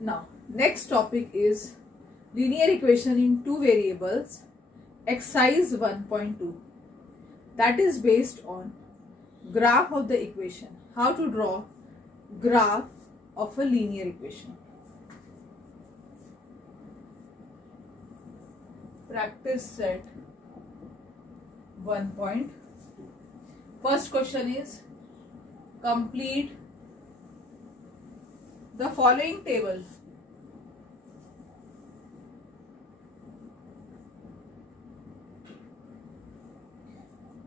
Now, next topic is linear equation in two variables, exercise 1.2. That is based on graph of the equation. How to draw graph of a linear equation. Practice set 1.2. First question is complete the following table.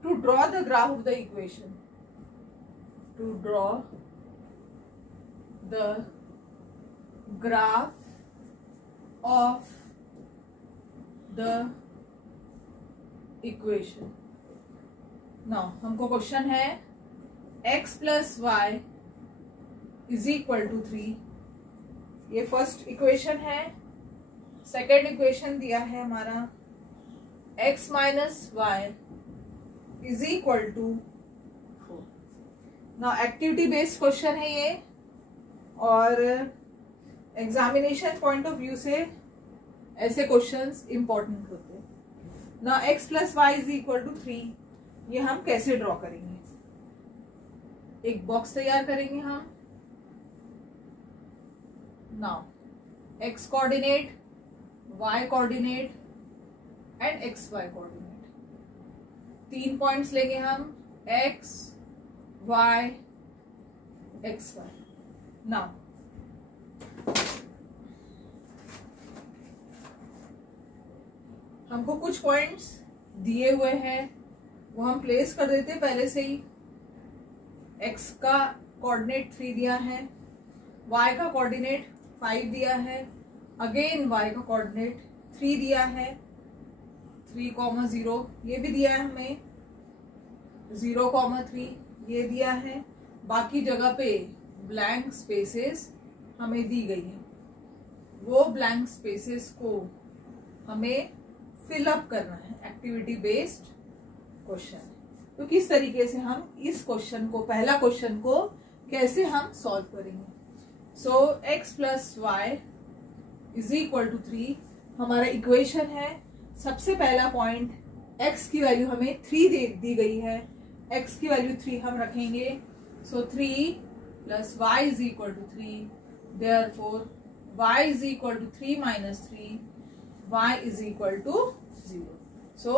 To draw the graph of the equation. To draw the graph of the equation. Now हमको question है x plus y is equal to 3. ये first equation है. Second equation दिया है हमारा x minus y is equal to 4. ना activity based question है ये, और एग्जामिनेशन पॉइंट ऑफ व्यू से ऐसे क्वेश्चंस इंपॉर्टेंट होते हैं. ना x plus y is equal to 3, ये हम कैसे ड्रॉ करेंगे? एक बॉक्स तैयार करेंगे हम. Now x coordinate, y coordinate and xy coordinate. 3 points लेंगे हम, x, y, xy. नाउ हमको कुछ पॉइंट्स दिए हुए हैं, वो हम प्लेस कर देते हैं पहले से ही. x का कोऑर्डिनेट 3 दिया है, y का कोऑर्डिनेट 5 दिया है, अगेन y का कोऑर्डिनेट 3 दिया है, 3,0 ये भी दिया है हमें, 0,3 ये दिया है. बाकी जगह पे ब्लैंक स्पेसेस हमें दी गई है. वो ब्लैंक स्पेसेस को हमें फिलअप करना है. Activity based question. तो किस तरीके से हम इस क्वेश्चन को, पहला क्वेश्चन को कैसे हम सॉल्व करेंगे? So x plus y is equal to 3 हमारा इक्वेशन है. सबसे पहला पॉइंट x की वैल्यू हमें 3 दी गई है, x की वैल्यू 3 हम रखेंगे. So 3 plus y is equal to 3, therefore y is equal to 3 minus 3, y is equal to 0. So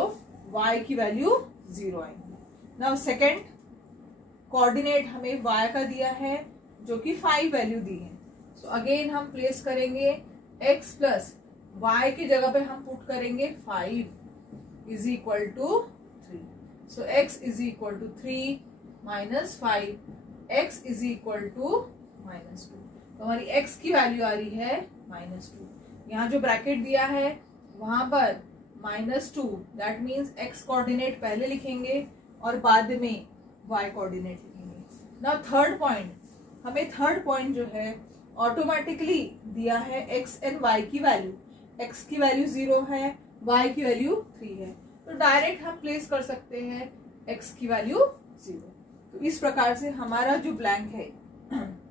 y की वैल्यू 0 आएगी. नाउ सेकेंड कोऑर्डिनेट हमें y का दिया है जो कि 5 वैल्यू दी है. सो अगेन हम प्लेस करेंगे x प्लस y की जगह पे हम पुट करेंगे 5 is equal to 3. So x is equal to 3 minus 5, x is equal to minus 2. तो हमारी x की वैल्यू आ रही है माइनस 2. यहाँ जो ब्रैकेट दिया है वहां पर -2, दैट मीन्स x कोऑर्डिनेट पहले लिखेंगे और बाद में y कोऑर्डिनेट लिखेंगे. नाउ थर्ड पॉइंट, हमें थर्ड पॉइंट जो है ऑटोमेटिकली दिया है x एंड y की वैल्यू. x की वैल्यू 0 है, y की वैल्यू 3 है. तो डायरेक्ट हम प्लेस कर सकते हैं x की वैल्यू 0. तो इस प्रकार से हमारा जो ब्लैंक है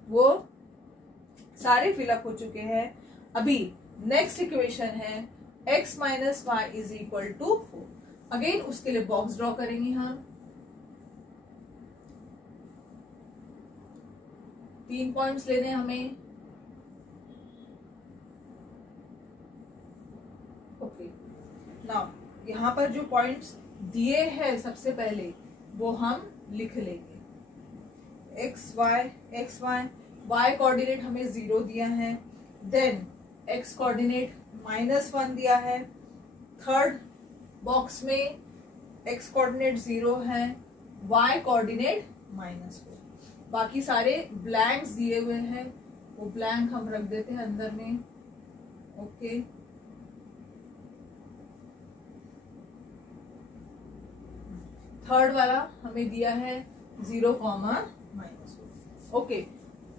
वो सारे फिलअप हो चुके हैं. अभी नेक्स्ट इक्वेशन है x minus y is equal to 4. Again उसके लिए बॉक्स ड्रॉ करेंगे हम. 3 पॉइंट्स लेने हमें. ओके, नाउ यहाँ पर जो पॉइंट्स दिए हैं सबसे पहले वो हम लिख लेंगे. x y y कोऑर्डिनेट हमें 0 दिया है, देन x कोऑर्डिनेट -1 दिया है. थर्ड बॉक्स में x कोऑर्डिनेट 0 है, y कोऑर्डिनेट -4. बाकी सारे ब्लैंक्स दिए हुए हैं, वो ब्लैंक हम रख देते हैं अंदर में. ओके, थर्ड वाला हमें दिया है 0, -1. ओके,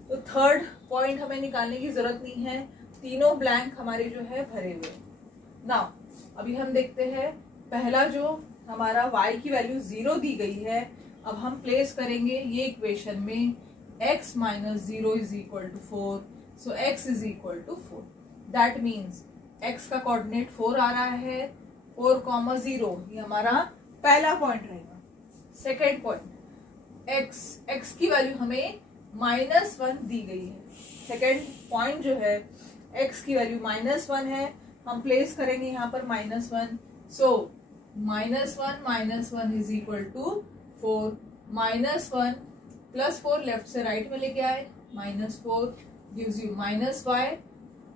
तो थर्ड पॉइंट हमें निकालने की जरूरत नहीं है, तीनों ब्लैंक हमारे जो है भरे हुए. नाउ अभी हम देखते हैं पहला जो हमारा y की वैल्यू 0 दी गई है अब हम प्लेस करेंगे ये इक्वेशन में x minus 0 is equal to 4, so x is equal to 4। That means x का कोऑर्डिनेट 4 आ रहा है, 4,0, ये हमारा पहला पॉइंट रहेगा। सेकेंड पॉइंट, x की वैल्यू हमें -1 दी गई है। सेकेंड पॉइंट जो है x की वैल्यू -1 है, हम प्लेस करेंगे यहाँ पर -1, so -1 is equal to 4, -1 plus 4 left से राइट में लेके आए, -4 गिव्स यू -y,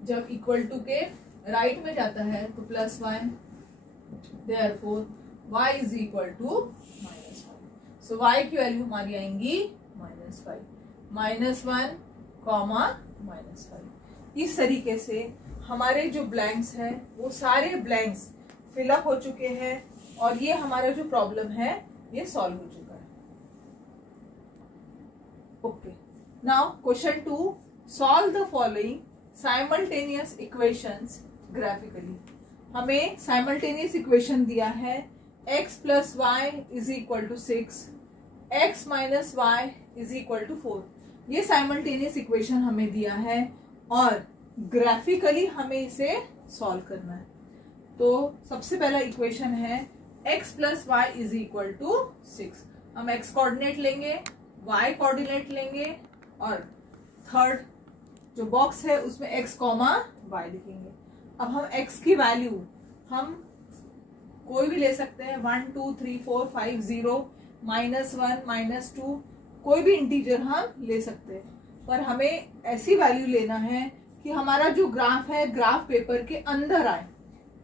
जब इक्वल टू के राइट में जाता है तो +y, therefore y is equal to -5, so y की वैल्यू हमारी आएंगी -5, -1, -5। इस तरीके से हमारे जो ब्लैंक्स है वो सारे ब्लैंक्स फिलअप हो चुके हैं और ये हमारा जो प्रॉब्लम है ये सॉल्व हो चुका है। Okay, now question 2, solve the following simultaneous equations graphically. हमें साइमल्टेनियस इक्वेशन दिया है x plus y is equal to 6, x minus y is equal to 4। ये साइमल्टेनियस इक्वेशन हमें दिया है और ग्राफिकली हमें इसे सॉल्व करना है। तो सबसे पहला इक्वेशन है x plus y is equal to 6। हम x कोऑर्डिनेट लेंगे, y कोऑर्डिनेट लेंगे और थर्ड जो बॉक्स है उसमें x, y लिखेंगे। अब हम x की वैल्यू हम कोई भी ले सकते हैं, 1 2 3 4 5 0, -1 -2, कोई भी इंटीजर हम ले सकते हैं, पर हमें ऐसी वैल्यू लेना है कि हमारा जो ग्राफ है ग्राफ पेपर के अंदर आए,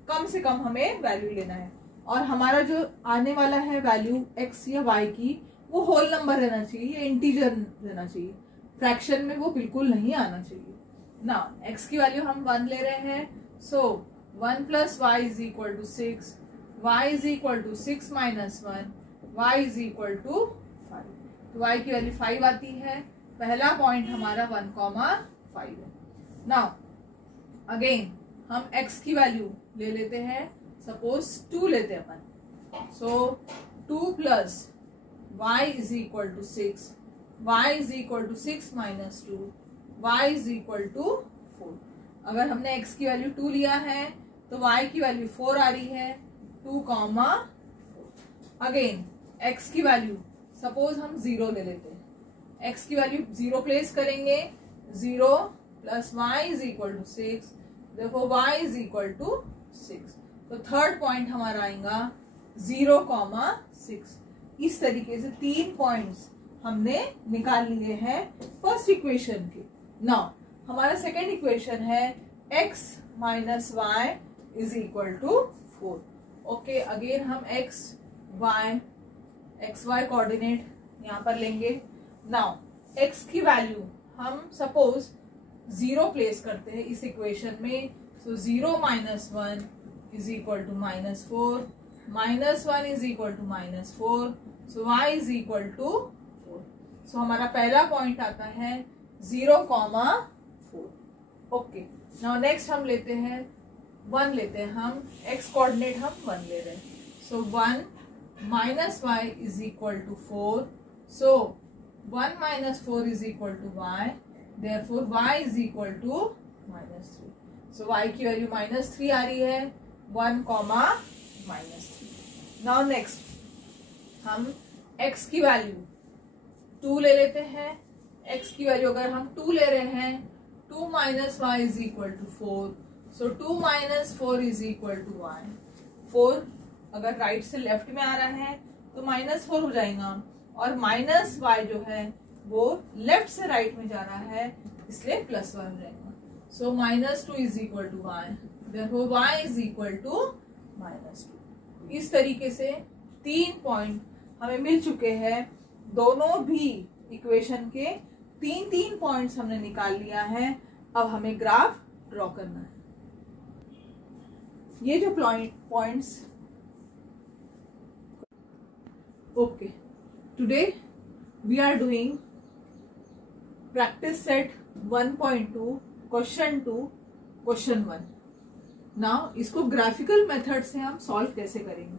कम से कम हमें वैल्यू लेना है और हमारा जो आने वाला है वैल्यू x या y की वो होल नंबर रहना चाहिए, ये इंटीजर रहना चाहिए, फ्रैक्शन में वो बिल्कुल नहीं आना चाहिए ना। x की वैल्यू हम 1 ले रहे हैं, so 1 plus y is equal to 6, y is equal to 6 minus 1, y is equal to 5, तो y की वैल्यू 5 आती है। पहला पॉइंट हमारा 1,5 है। नाउ अगेन हम x की वैल्यू ले लेते हैं, सपोज 2 लेते हैं अपन, so 2 plus y is equal to 6, y is equal to 6 minus 2, y is equal to 4। अगर हमने x की वैल्यू 2 लिया है तो y की वैल्यू 4 आ रही है, 2,4। अगेन x की वैल्यू सपोज हम 0 ले लेते हैं, x की वैल्यू 0 प्लेस करेंगे, 0 plus y is equal to 6, देखो y इज इक्वल टू 6, तो थर्ड पॉइंट हमारा आएगा 0,6। इस तरीके से 3 पॉइंट्स हमने निकाल लिए हैं फर्स्ट इक्वेशन के। नाउ हमारा सेकेंड इक्वेशन है x minus y is equal to 4। Okay, again हम x y कोऑर्डिनेट यहाँ पर लेंगे। नाउ x की वैल्यू हम सपोज 0 प्लेस करते हैं इस इक्वेशन में, so 0 minus 1 is equal to -4, -1 is equal to -4, so y is equal to 4। So हमारा पहला पॉइंट आता है 0,4। ओके, नाउ नेक्स्ट हम लेते हैं 1 लेते हैं, हम x कोऑर्डिनेट हम 1 ले रहे हैं, so 1 minus y is equal to 4, so 1 minus 4 is equal to y, therefore y is equal to -3। So y की वैल्यू -3 आ रही है, 1, -3। नाउ नेक्स्ट हम x की वैल्यू 2 ले लेते हैं, x की वैल्यू अगर हम 2 ले रहे हैं, 2 minus y is equal to 4, so 2 minus 4 is equal to y। 4 अगर राइट से लेफ्ट में आ रहा है तो -4 हो जाएगा और माइनस वाई जो है वो लेफ्ट से राइट में जा रहा है, इसलिए +1 हो जाएगा। So -2 is equal to y, therefore y is equal to -2। इस तरीके से 3 पॉइंट हमें मिल चुके हैं, दोनों भी इक्वेशन के 3 पॉइंट्स हमने निकाल लिया है। अब हमें ग्राफ ड्रॉ करना है। ये जो points, okay, today we are doing practice set 1.2 question 2 question 1। Now इसको ग्राफिकल मेथड से हम सॉल्व कैसे करेंगे।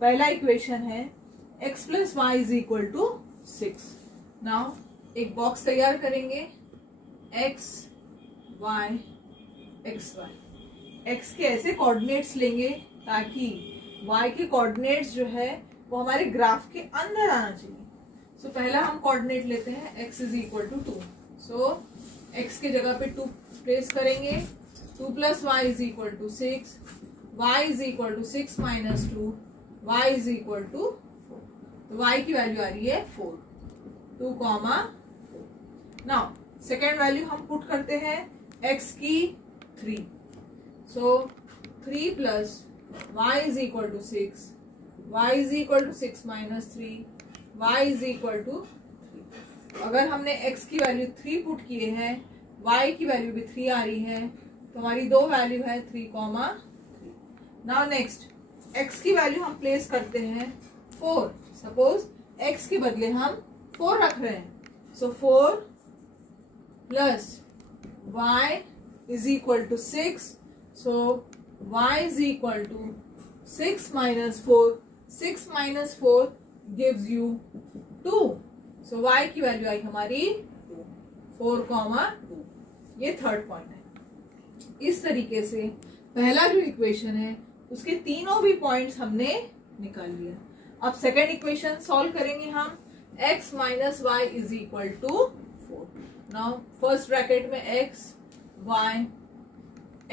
पहला इक्वेशन है x plus y is equal to 6। Now एक बॉक्स तैयार करेंगे, x y x y। x के ऐसे कोऑर्डिनेट्स लेंगे ताकि y के कोऑर्डिनेट्स जो है वो हमारे ग्राफ के अंदर आना चाहिए। सो पहला हम कोऑर्डिनेट लेते हैं x is equal to 2। So x के जगह पे 2 प्लेस करेंगे, 2 plus y is equal to 6, y is equal to 6 minus 2, y is equal to 4। तो y की वैल्यू आ रही है 4, 2 कॉमा 4। नाउ सेकेंड वैल्यू हम पुट करते हैं x की 3। So 3 plus y is equal to 6, y is equal to 6 minus 3, y is equal to 3। अगर हमने x की वैल्यू 3 पुट किए हैं, y की वैल्यू भी 3 आ रही है, तो हमारी दो वैल्यू है 3 कॉमा 3। नाउ नेक्स्ट x की वैल्यू हम प्लेस करते हैं 4। सपोज x के बदले हम 4 रख रहे हैं। So 4 plus y is equal to 6। So y is equal to 6 minus 4, 6 minus 4 gives you 2। So y की वैल्यू आई हमारी 2, 4 कॉमा 2। ये थर्ड पॉइंट है। इस तरीके से पहला जो इक्वेशन है उसके तीनों भी पॉइंट्स हमने निकाल लिया। अब सेकेंड इक्वेशन सॉल्व करेंगे हम, x minus y is equal to 4। Now first bracket में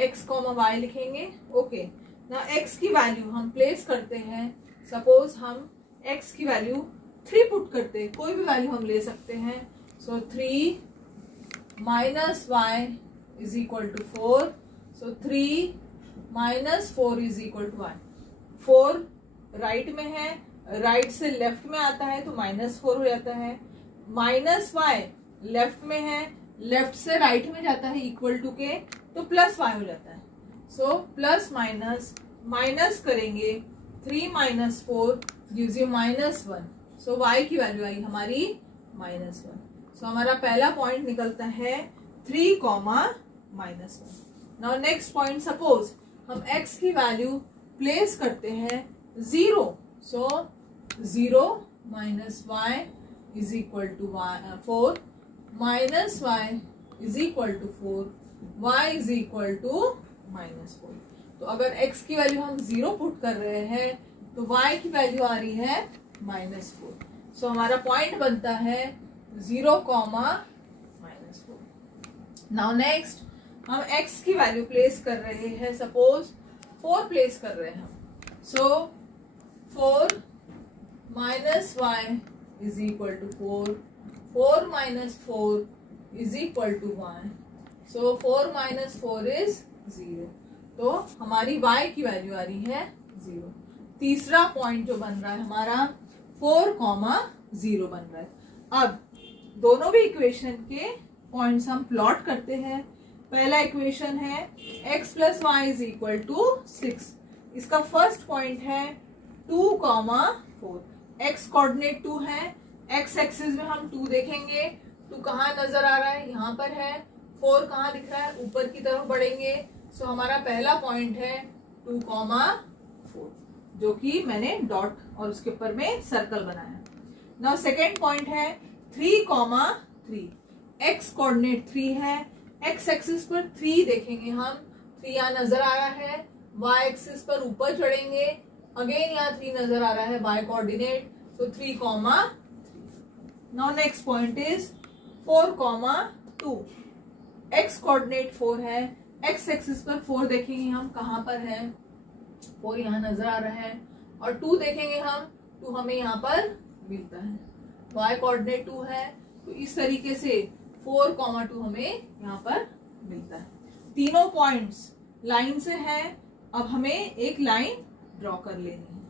x कॉमा वाई लिखेंगे। ओके, नाउ x की वैल्यू हम प्लेस करते हैं। सपोज हम x की वैल्यू 3 पुट करते हैं, कोई भी वैल्यू हम ले सकते हैं। So 3 minus y is equal to 4। So 3 minus 4 is equal to 1। 4 right में है, राइट से लेफ्ट में आता है तो माइनस 4 हो जाता है। माइनस वाई लेफ्ट में है, लेफ्ट से राइट में जाता है इक्वल टू के, तो प्लस वाई हो जाता है। सो प्लस माइनस माइनस करेंगे, 3 minus 4 gives you minus 1। So y की वैल्यू आई हमारी माइनस 1। सो हमारा पहला पॉइंट निकलता है 3 comma minus 1। Now next point, suppose हम x की वैल्यू प्लेस करते हैं 0। So 0 minus y is equal to 4, minus y is equal to 4, y is equal to minus 4। तो अगर x की वैल्यू हम 0 पुट कर रहे हैं तो y की वैल्यू आ रही है माइनस 4। सो हमारा पॉइंट बनता है 0 कॉमा माइनस 4। नाउ नेक्स्ट हम x की वैल्यू प्लेस कर रहे हैं, सपोज 4 प्लेस कर रहे हैं हम। So 4 minus y is equal to 4, 4 minus 4 is equal to 1। So 4 minus 4 is 0। तो हमारी y की वैल्यू आ रही है 0। तीसरा पॉइंट जो बन रहा है हमारा 4 कॉमा 0 बन रहा है। अब दोनों भी इक्वेशन के पॉइंट्स हम प्लॉट करते हैं। पहला इक्वेशन है x plus y is equal to 6। इसका फर्स्ट पॉइंट है 2 कॉमा 4। x कोऑर्डिनेट 2 है, x एक्सिस में हम 2 देखेंगे। 2 कहाँ नजर आ रहा है, यहाँ पर है। 4 कहाँ दिख रहा है, ऊपर की तरफ बढ़ेंगे। सो हमारा पहला पॉइंट है 2 कॉमा 4, जो कि मैंने डॉट और उसके ऊपर में सर्कल बनाया। नाउ सेकेंड पॉइंट है 3 कॉमा 3। x कोऑर्डिनेट 3 है, x एक्सिस पर 3 देखेंगे हम, 3 यहाँ नजर आ रहा है। y एक्सिस पर ऊपर चढ़ेंगे, अगेन यहाँ 3 नजर आ रहा है y कोऑर्डिनेट, तो 3 comma 3। Now next point is 4 comma 2। x coordinate 4 है, x एक्सिस पर 4 देखेंगे हम, कहाँ पर है, 4 यहाँ नजर आ रहा है। और 2 देखेंगे हम, 2 हमें यहाँ पर मिलता है। y कोऑर्डिनेट 2 है, तो इस तरीके से 4 कॉमा 2 हमें यहाँ पर मिलता है। तीनों पॉइंट्स लाइन से है। अब हमें एक लाइन ड्रॉ कर लेनी है।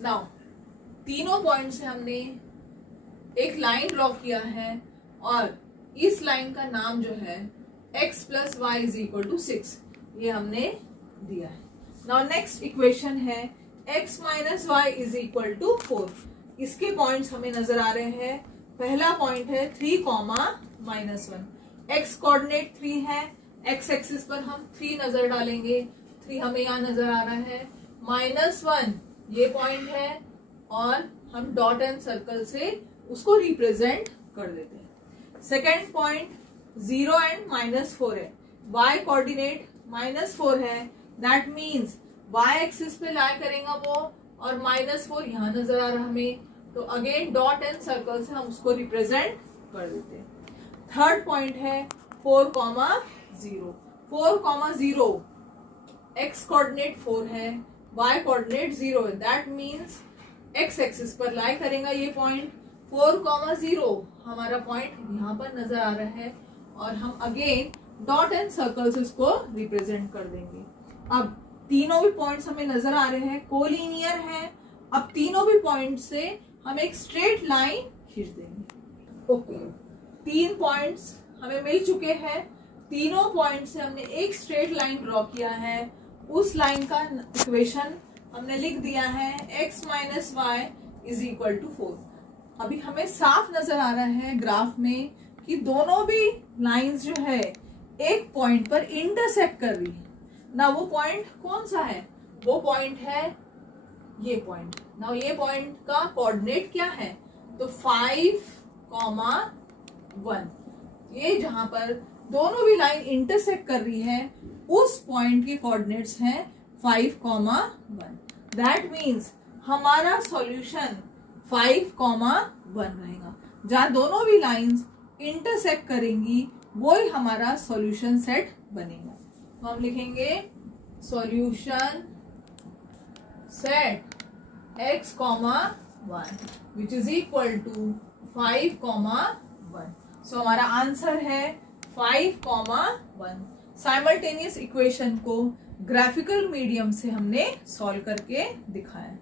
नाउ तीनों पॉइंट से हमने एक लाइन ड्रॉ किया है और इस लाइन का नाम जो है x plus y is equal to 6, ये हमने दिया है। नाउ नेक्स्ट इक्वेशन है x minus y is equal to 4। इसके पॉइंट्स हमें नजर आ रहे हैं। पहला पॉइंट है 3 कॉमा माइनस 1। x कोऑर्डिनेट 3 है, एक्स एक्सिस पर हम 3 नजर डालेंगे, 3 हमें यहाँ नजर आ रहा है, -1 ये पॉइंट है और हम डॉट एंड सर्कल से उसको रिप्रेजेंट कर देते हैं। सेकेंड पॉइंट 0 एंड -4 है, y कोऑर्डिनेट -4 है, दैट मीन्स y एक्सिस पे लाई करेगा वो और -4 यहाँ नजर आ रहा हमें, तो अगेन डॉट एंड सर्कल से हम उसको रिप्रेजेंट कर देते हैं। थर्ड पॉइंट है 4,0, 4,0 x कोऑर्डिनेट 4 है, y कोऑर्डिनेट 0 है, दैट मीन्स x एक्सिस पर लाई करेगा ये पॉइंट, 4,0 हमारा पॉइंट यहाँ पर नजर आ रहा है और हम अगेन डॉट एंड सर्कल से इसको रिप्रेजेंट कर देंगे। अब तीनों भी पॉइंट्स हमें नजर आ रहे हैं, कोलिनियर है। अब तीनों भी पॉइंट से हम एक स्ट्रेट लाइन खींच देंगे। ओके, 3 पॉइंट्स हमें मिल चुके हैं, तीनों पॉइंट से हमने एक स्ट्रेट लाइन ड्रॉ किया है, उस लाइन का इक्वेशन हमने लिख दिया है x - y = 4। अभी हमें साफ नजर आ रहा है ग्राफ में कि दोनों भी लाइंस जो है एक पॉइंट पर इंटरसेक्ट कर रही है ना। वो पॉइंट कौन सा है? वो पॉइंट है ये पॉइंट ना। ये पॉइंट का कोऑर्डिनेट क्या है? तो 5,1, ये जहां पर दोनों भी लाइन इंटरसेक्ट कर रही है उस पॉइंट के कोऑर्डिनेट्स हैं 5,1। दैट मीन्स हमारा सॉल्यूशन 5,1 रहेगा। जहां दोनों भी लाइंस इंटरसेक्ट करेंगी वो ही हमारा सॉल्यूशन सेट बनेगा। तो हम लिखेंगे solution set x, 1 which is equal to 5,1। So हमारा आंसर है 5,1। साइमल्टेनियस इक्वेशन को ग्राफिकल मीडियम से हमने सॉल्व करके दिखाया।